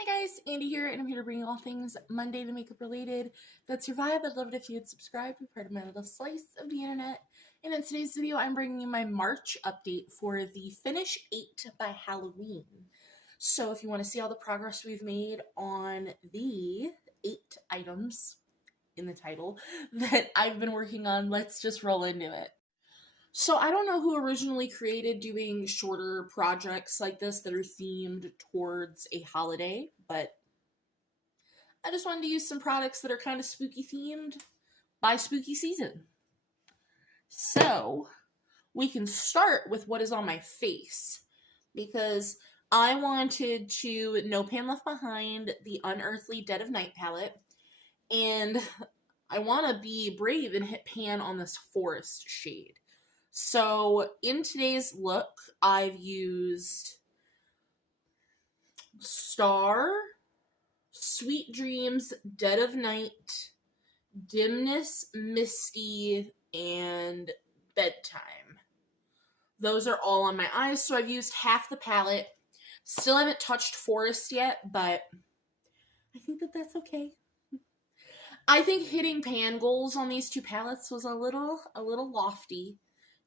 Hi guys, Andy here, and I'm here to bring you all things Monday to makeup related. If that's your vibe, I'd love it if you would subscribe, be part of my little slice of the internet. And in today's video, I'm bringing you my March update for the Finish 8 by Halloween. So if you want to see all the progress we've made on the 8 items in the title that I've been working on, let's just roll into it. So I don't know who originally created doing shorter projects like this that are themed towards a holiday, but I just wanted to use some products that are kind of spooky themed by spooky season. So we can start with what is on my face, because I wanted to No Pan Left Behind the Unearthly Dead of Night palette, and I want to be brave and hit pan on this forest shade. So in today's look, I've used Star, Sweet Dreams, Dead of Night, Dimness, Misty, and Bedtime. Those are all on my eyes, so I've used half the palette. Still haven't touched Forest yet, but I think that that's okay. I think hitting pan goals on these two palettes was a little lofty.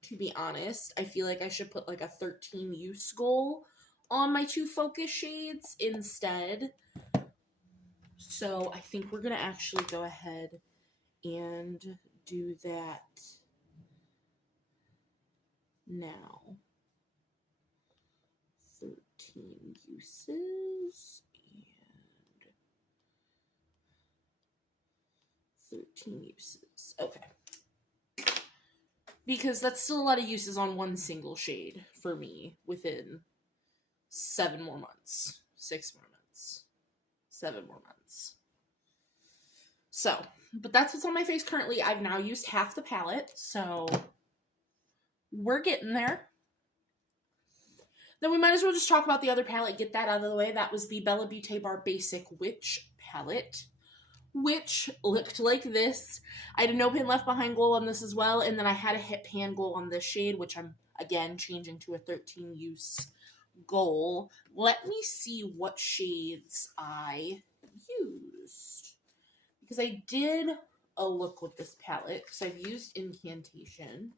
To be honest, I feel like I should put like a 13 use goal on my two focus shades instead. So I think we're going to actually go ahead and do that now. 13 uses and 13 uses. Okay. Because that's still a lot of uses on one single shade for me within 7 more months. 6 more months. 7 more months. So, but that's what's on my face currently. I've now used half the palette, so we're getting there. Then we might as well just talk about the other palette, get that out of the way. That was the Bella Beauty Bar Basic Witch palette, which looked like this. I did No Pan Left Behind goal on this as well, and then I had a hit pan goal on this shade, which I'm, again, changing to a 13 use goal. Let me see what shades I used, because I did a look with this palette, because I've used Incantation.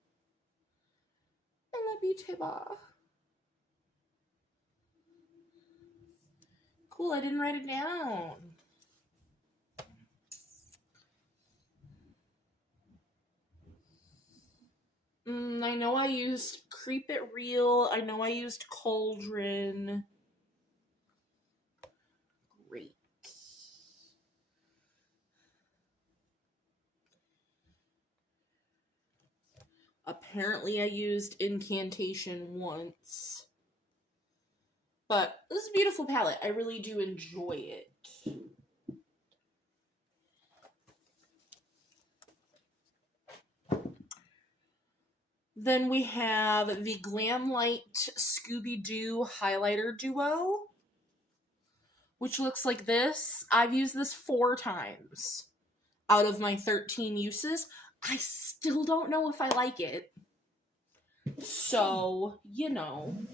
Bella Beauty Bar. Cool, I didn't write it down. I know I used Creep It Real. I know I used Cauldron. Great. Apparently I used Incantation once. But this is a beautiful palette. I really do enjoy it. Then we have the Glam Light Scooby-Doo Highlighter Duo, which looks like this. I've used this 4 times out of my 13 uses. I still don't know if I like it. So, you know,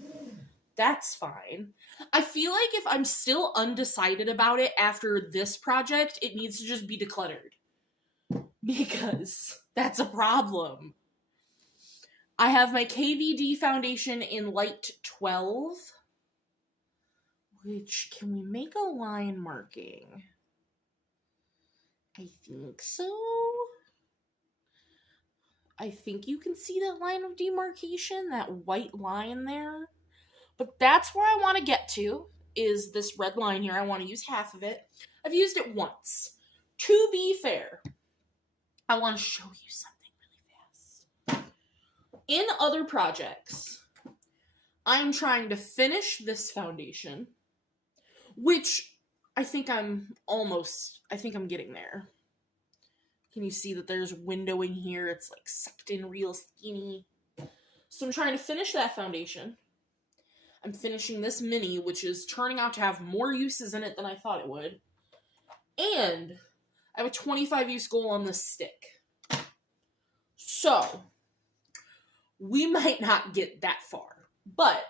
that's fine. I feel like if I'm still undecided about it after this project, it needs to just be decluttered, because that's a problem. I have my KVD foundation in Light 12, which, can we make a line marking? I think so. I think you can see that line of demarcation, that white line there. But that's where I want to get to, is this red line here. I want to use half of it. I've used it once. To be fair, I want to show you something. In other projects, I'm trying to finish this foundation, which I think I'm getting there. Can you see that there's windowing here? It's like sucked in real skinny. So I'm trying to finish that foundation. I'm finishing this mini, which is turning out to have more uses in it than I thought it would. And I have a 25 use goal on this stick. So we might not get that far, but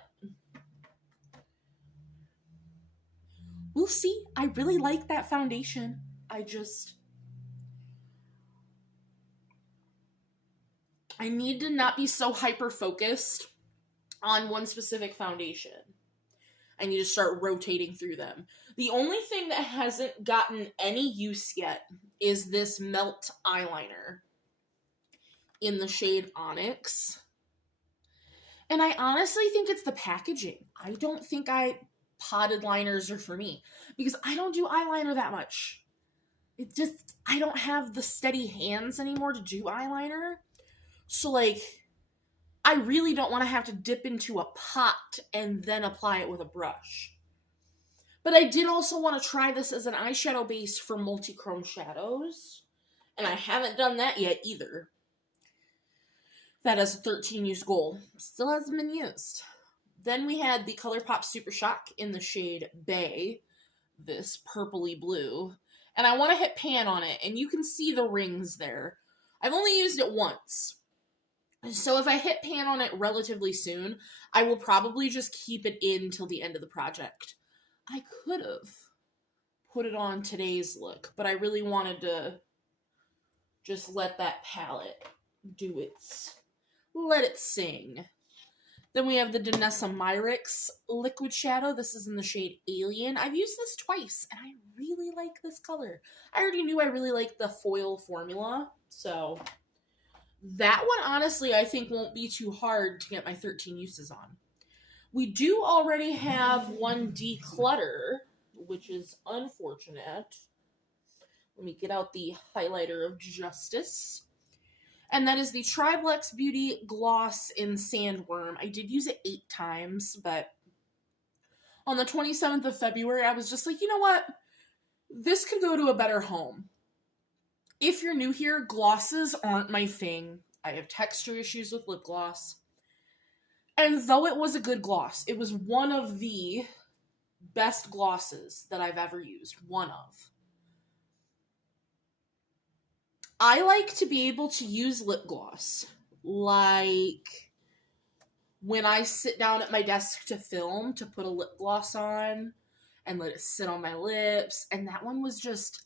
we'll see. I really like that foundation. I need to not be so hyper-focused on one specific foundation. I need to start rotating through them. The only thing that hasn't gotten any use yet is this Melt eyeliner in the shade Onyx. And I honestly think it's the packaging. I don't think potted liners are for me, because I don't do eyeliner that much. I don't have the steady hands anymore to do eyeliner. So, like, I really don't want to have to dip into a pot and then apply it with a brush. But I did also want to try this as an eyeshadow base for multi-chrome shadows, and I haven't done that yet either. That is a 13 use goal. Still hasn't been used. Then we had the ColourPop Super Shock in the shade Bay, this purpley blue. And I want to hit pan on it, and you can see the rings there. I've only used it once. So if I hit pan on it relatively soon, I will probably just keep it in till the end of the project. I could have put it on today's look, but I really wanted to just let that palette let it sing. Then we have the Danessa Myricks Liquid Shadow. This is in the shade Alien. I've used this twice, and I really like this color. I already knew I really liked the foil formula, so that one, honestly, I think won't be too hard to get my 13 uses on. We do already have one declutter, which is unfortunate. Let me get out the highlighter of justice. And that is the TYS Beauty Gloss in Sandworm. I did use it 8 times, but on the 27th of February, I was just like, you know what? This could go to a better home. If you're new here, glosses aren't my thing. I have texture issues with lip gloss. And though it was a good gloss, it was one of the best glosses that I've ever used. One of. I like to be able to use lip gloss, like when I sit down at my desk to film, to put a lip gloss on and let it sit on my lips. And that one was just,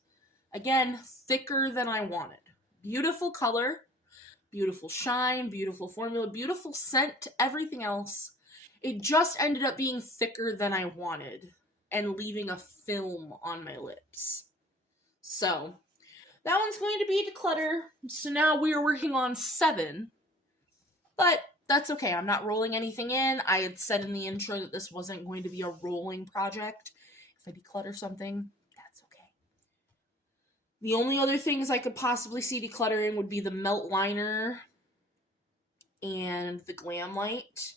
again, thicker than I wanted. Beautiful color, beautiful shine, beautiful formula, beautiful scent, everything else. It just ended up being thicker than I wanted and leaving a film on my lips. So that one's going to be a declutter. So now we are working on 7. But that's okay. I'm not rolling anything in. I had said in the intro that this wasn't going to be a rolling project. If I declutter something, that's okay. The only other things I could possibly see decluttering would be the Melt liner and the Glam Light.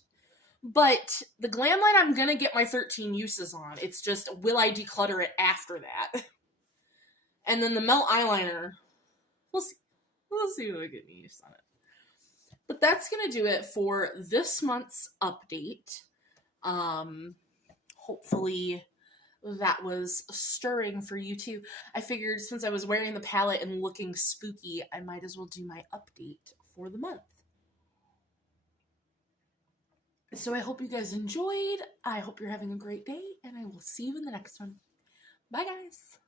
But the Glam Light, I'm going to get my 13 uses on. It's just, will I declutter it after that? And then the Melt eyeliner, we'll see. We'll see if I get any use on it. But that's going to do it for this month's update. Hopefully that was stirring for you too. I figured since I was wearing the palette and looking spooky, I might as well do my update for the month. So I hope you guys enjoyed. I hope you're having a great day, and I will see you in the next one. Bye, guys.